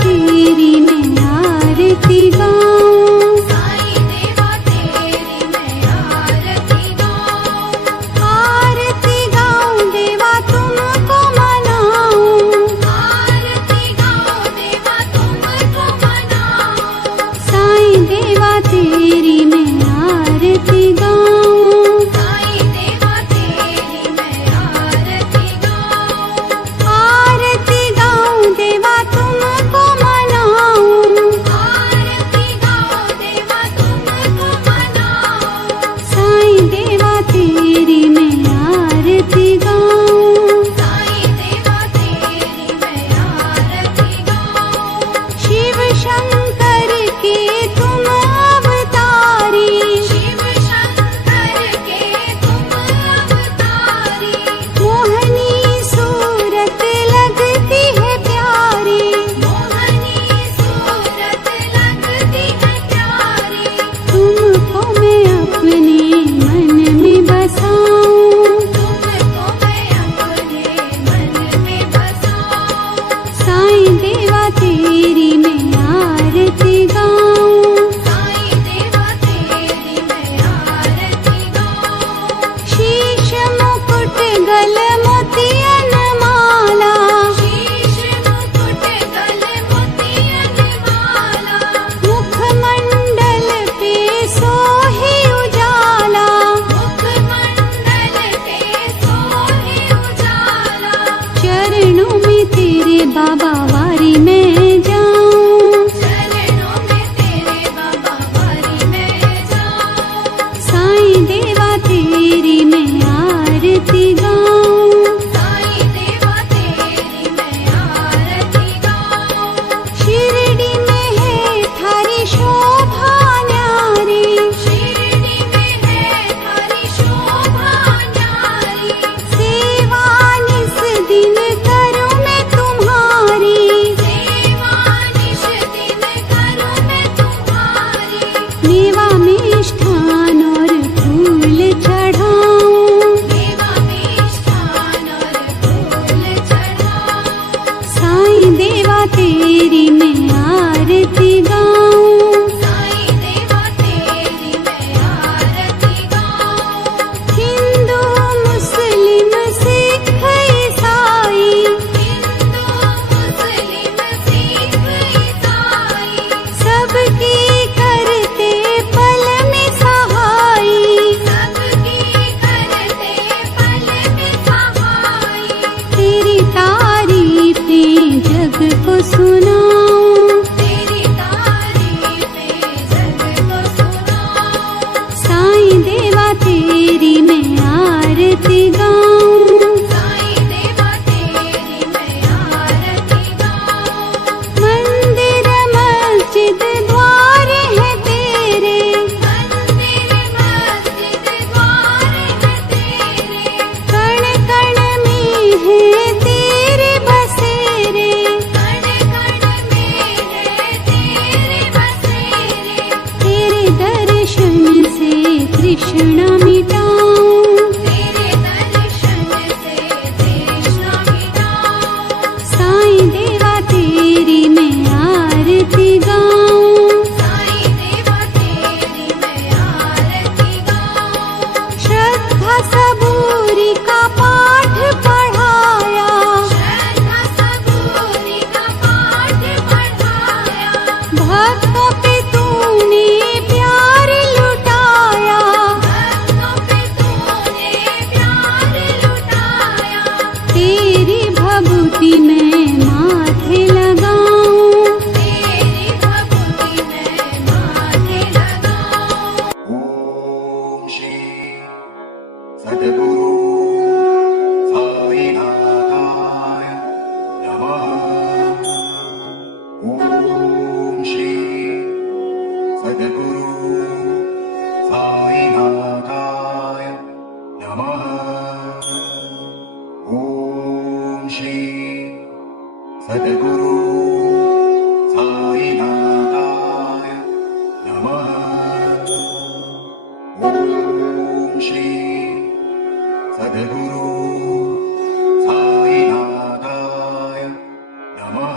तेरी मैं आरती गाऊं, साईं देवा तेरी मैं आरती गाऊं, आरती गाऊं देवा तुमको मनाऊं, आरती गाऊं देवा तुमको मनाऊं, साईं देवा तेरी मैं आरती गाऊं, साईं देवा तेरी मैं आरती गाऊं, आरती गाऊं देवा तुमको मनाऊं, आरती गाऊं देवा तुमको मनाऊं, साईं देवा तेरी मैं आरती गाऊं, साईं देवा तेरी मैं आरती गाऊं, शिव शंकर के तुम अवतारी, शिव शंकर के तुम अवतारी, मोहनी सूरत लगती है प्यारी, मोहनी सूरत लगती है प्यारी, तुमको मैं अपने मन में बसाऊं, तुमको मैं अपने मन में बसाऊं, साईं देवा तेरी मैं आरती गाऊं, साईं देवा तेरी मैं आरती गाऊं, शीश मुकुट गल मोतियन माला, शीश मुकुट गल मोतियन माला, मुखमंडल पे सोहे उजाला, मुखमंडल पे सोहे उजाला, चरणों में तेरे बाबा वारी में जाऊं, चरणों में तेरे बाबा वारी में जाऊं, साईं देवा तेरी मैं आरती गाऊं, साईं देवा तेरी मैं आरती गाऊं, शिरडी में है थारी शोभा न्यारी, शिरडी में है थारी शोभा न्यारी, सेवा निस दिन करूं मैं तुम्हारी, सेवा निश दिन करूं मैं तुम्हारी, मेवा मिष्ठान और फूल चढ़ाऊं, देवा मिष्ठान और फूल चढ़ाऊं, साईं देवा तेरी मैं आरती गाऊं, साईं देवा तेरी मैं आरती गाऊं, हिंदू मुस्लिम सिख ईसाई, हिंदू मुस्लिम सिख ईसाई, सबकी करते पल में सहाई, सबकी करते पल में सहाई, तेरी तारीफें जग को सुनाऊं, तेरी तारीफें जग को सुनाऊं, साईं देवा तेरी मैं आरती गाऊं, साईं देवा तेरी मैं आरती गाऊं, मंदिर मस्जिद द्वार है तेरे, मंदिर मस्जिद द्वार है तेरे, कण कण में है तेरे बसेरे, कण कण में है तेरे बसेरे, तेरे दर्शन से तृष्णा मिटाऊं, तेरे दर्शन से तृष्णा मिटाऊं, साईं देवा तेरी मैं आरती गाऊं, साईं देवा तेरी मैं आरती गाऊं, श्रद्धा सबूरी का पाठ पढ़ाया, श्रद्धा सबूरी का पाठ पढ़ाया, भक्तों पे तूने प्यार लुटाया, भक्तों पे तूने प्यार लुटाया, तेरी भभूति मैं माथे लगाऊं, तेरी भभूति मैं माथे लगाऊं, ओम श्री सद्गुरु साईनाथाय नमः। ओम श्री सद्गुरु साईनाथाय नमः। ओम श्री सद्गुरु साईनाथाय नमः। ओम श्री सद्गुरु साईनाथाय नमः।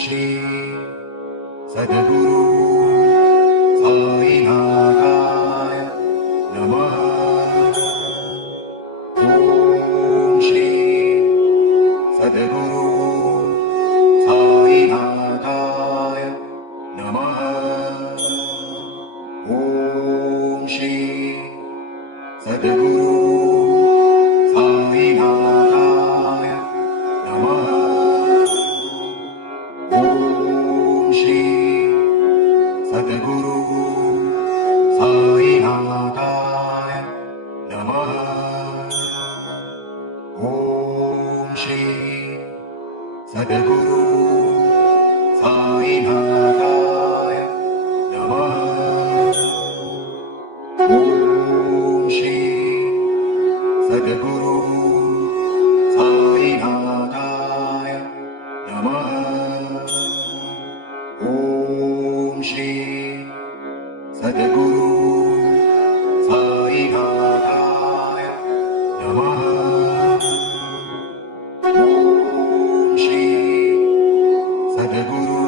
श्री सद्गुरु साईनाथाय नमः। ॐ श्री सद्गुरु साईनाथाय नमः। ॐ श्री सद्गुरु साईनाथाय नमः। ॐ श्री सद्गुरु साईनाथाय नमः। ॐ श्री सद्गुरु साईनाथाय नमः। ॐ श्री सद्गुरु साईनाथाय नमः। ॐ श्री सद्गुरु साईनाथाय नमः। ॐ श्री सद्गुरु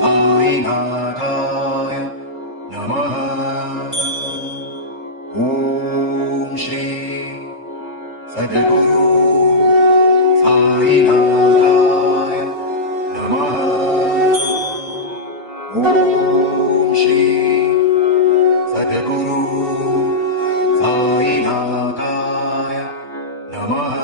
साईनाथाय नमः। ॐ श्री सद्गुरु साईनाथाय नमः। ॐ श्री सद्गुरु साईनाथाय नमः।